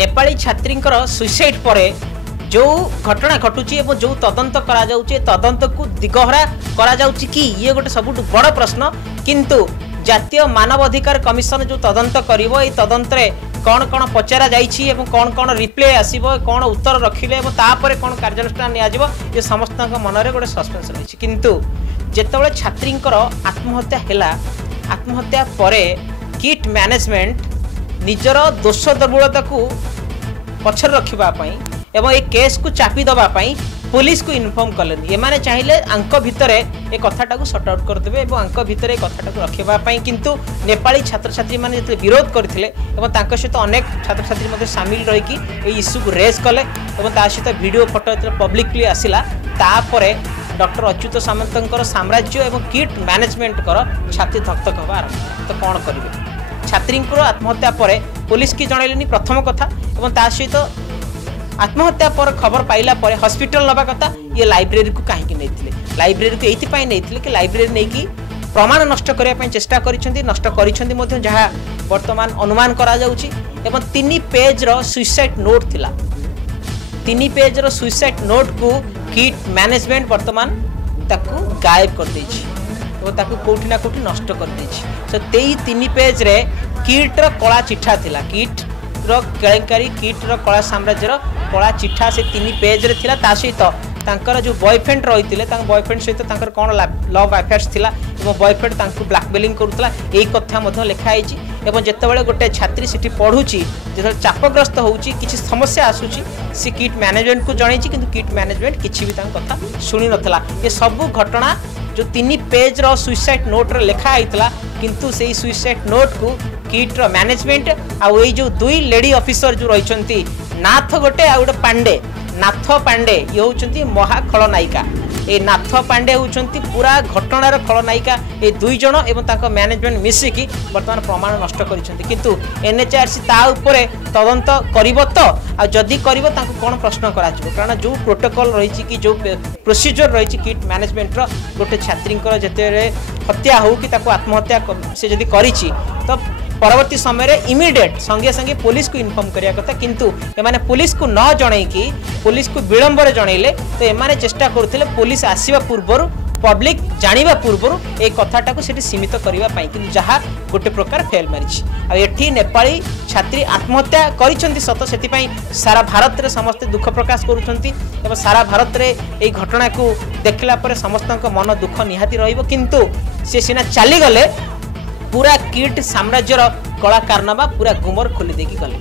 Nepali छात्रींकर suicide पर जो घटना घटुची एवं जो तदंत करा जाउची तदंत को दिगहरा करा जाउची कि ये गोटे सबुठ बड़ प्रश्न। किंतु जातीय मानव अधिकार कमिशन जो तदंत करिवो ए तदंत रे कौन कौन पचरा जाइछि एवं कौन कौन रिप्ले आसीबो कौन उत्तर रखिले एवं तापर कौन कार्यानुष्ठान निया जिवो ये समस्त मन में गोटे सस्पेंस रही। किंतु जेतेबेले छात्रींकर आत्महत्या हैला आत्महत्या परे किट मैनेजमेंट निजर दोष दुर्बलता को पछर रखिबा पई एवं ए केस को चापी दबा पई पुलिस को इन्फॉर्म कलेन एमाने चाहिए आंक भितर ए कथाटा को सॉर्ट आउट करदेबे एवं आंक भितर ए कथाटा को रखिबा पई। किंतु नेपाली छात्र छात्री माने जते विरोध करथिले एवं तांक सहित अनेक छात्र छात्री मध्ये शामिल रही कि ए इश्यू को रेज कले एवं ता सहित वीडियो फोटो जते पब्लिकली आसिला तापरे डॉक्टर अच्युत सामंतकर साम्राज्य एवं किट मैनेजमेंट कर छाती धकधक हवा आरंभ। तो कौन करेंगे छात्री आत्महत्या पर पुलिस की जनइलेनी प्रथम कथा एवं ता सहित आत्महत्या पर खबर पाइला पर हॉस्पिटल नबा कथा ये लाइब्रेरी को कहीं नहीं लाइब्रेरी को ये नहीं कि लाइब्रेरी नहीं कि प्रमाण नष्ट करने चेष्टा करिसेंती नष्ट करिसेंती मध्ये जहाँ वर्तमान अनुमान करा जाउची एवं 3 पेज रो सुइसाइड नोट थिला 3 पेज रो सुइसाइड नोट को किट मैनेजमेंट वर्तमान ताकू गायब कर देछि और ताकू कोठी ना कोठी नष्ट कर देछि। सो तेई 3 पेज रे किट रो कला चिठा थिला किट रो केलेंकारी किट रो कला साम्राज्य रो कला चिठा से 3 पेज रे थिला ता सहित तांकर जो बॉयफ्रेंड रही बॉयफ्रेंड सहित तांकर कौन लव अफेयर्स थिला एवं बॉयफ्रेंड तांको ब्लैकमेलिंग करूतला एई कथा मध्ये लिखा आइछि एवं जेतेबेले गोटे छात्री सिटी पढुची जेते चापग्रस्त होउची किछि समस्या आसुची सी किट मैनेजमेंट को जणैछि किंतु किट मैनेजमेंट किछि भी तांको कथा सुनि नथला। ये सब घटना जो 3 पेज रो सुइसाइड नोट रे लिखा आइतला किंतु सेई सुइसाइड नोट को किट रो मैनेजमेंट आ एई जो 2 लेडी ऑफिसर जो रहिचंती नाथ गोटे आ गोटे पांडे नाथ पांडे ये होचंती महा खलनायिका ए नाथ पांडे होचंती पूरा घटनार खलनायिका ए 2 जण एवं तांको मैनेजमेंट मिसिकी वर्तमान प्रमाण नष्ट करिसंती। किंतु एनएचआरसी ता उपरे तदंत करिवो तो आ जदी करिवो तांको कोन प्रश्न करा जिवो कारण जो प्रोटोकॉल रहिछि कि जो प्रोसीजर रहिछि किट मैनेजमेंट रो गोटे छात्रींकर जेतेरे हत्या हो कि ताको आत्महत्या से जदी करिछि तो परवर्ती समय रे इमीडिएट संगे संगे पुलिस को इन्फॉर्म करिया कथा किंतु एमाने पुलिस को न जणै कि पुलिस को विलंब रे जणैले तो एमाने चेष्टा करथिले पुलिस आसीबा पूर्वरु पब्लिक जानिबा पूर्वरु ए कथाटा को सेठी सीमित करिवा पई किंतु जहा गोटे प्रकार फेल मारिछि। आ एठी नेपाली छात्री आत्महत्या करिसंती सत सेति पई सारा भारत रे समस्त दुख प्रकाश करूछंती एवं सारा भारत रे ए घटना को देखला पर समस्तक मन दुख निहाती रहइबो किंतु से सिना चली गले पूरा किट साम्राज्यर कला कारनामा पूरा गुमर खोली देकी गले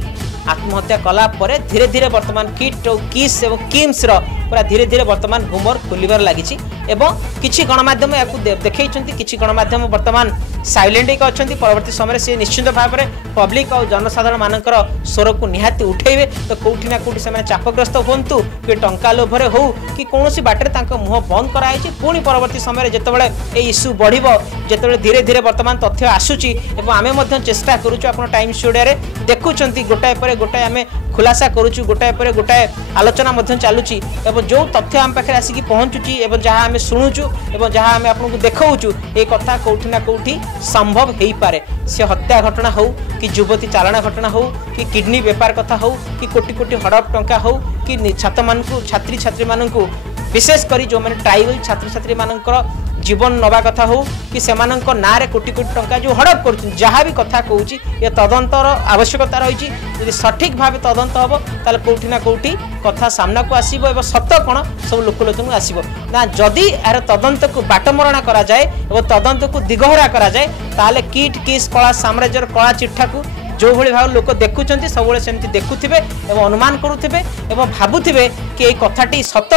आत्महत्या कला परे धीरे धीरे वर्तमान किट और किस एवं किम्स रो पूरा धीरे धीरे वर्तमान गुमर खोलिबार लागिछि एवं किछि गणमाध्यम याकु देखैछंती किछि गणमाध्यम वर्तमान साइलेंट एक अछंती परवर्ती समय से निश्चित भाव में पब्लिक और जनसाधारण मानकर स्वर को निहाती उठेबे तो कोठी ना कोठी से चापग्रस्त होंतु कि टंका लोभरे हो कि कोनोसी बाटरे तांको मुह बंद कराइछि पुणी परवर्ती समय जेतेबेले ए इश्यू बढ़िबो जेतेबेले धीरे धीरे वर्तमान तथ्य आसुची एवं आमे मध्य चेष्टा करूछु आपण टाइम स्टूडियो रे देखुचंती गोटाए परे गोटाए आमे खुलासा करूछु गोटाए परे गोटाए आलोचना मध्य चालुची एवं जो तथ्य आम पाखे आसिकी पहुंचुची एवं जहाँ आमे शुणुचु एवं जहाँ आमे आपनको देखाउछु ए कथा कोठी ना कोठी संभव हेई पारे से हत्या घटना हो कि युवती चालना घटना हो कि किडनी बेपार कथा हो कि कोटी कोटी हड़प टंका हो कि छात्री छात्री मानकु विशेष करी जो माने ट्राइबल छात्र छात्री मानकर जीवन नवा कथा हो कि सेमानंक नारे कोटी कोटी टंका जो हड़प कर जहाँ भी कथा कहूँ ये तदंतर आवश्यकता रही यदि सठिक भाव तदंत हम ताले कोठी ना कोठी कथा सामना को आसीबो एवं सत्य कौन सब लोकलोचन आसीबो ना जदि यार तदंत को बाटमरणा करा जाए एवं तदंत को दिगहरा करा जाए ताले किट किस कला साम्राज्यर कला चिट्ठा को जो भली भाव लोक देखुं सब सेमती देखुवे एवं अनुमान करुवे एवं भावुवे कि ये कथाटी सत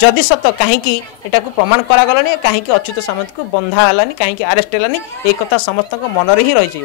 जदि सत कहीं एटा को प्रमाण करागलानी कहीं अच्युत सामंत को बंधा हलानी कहीं अरेस्ट हलानी ये कथा समस्त मन ही रही।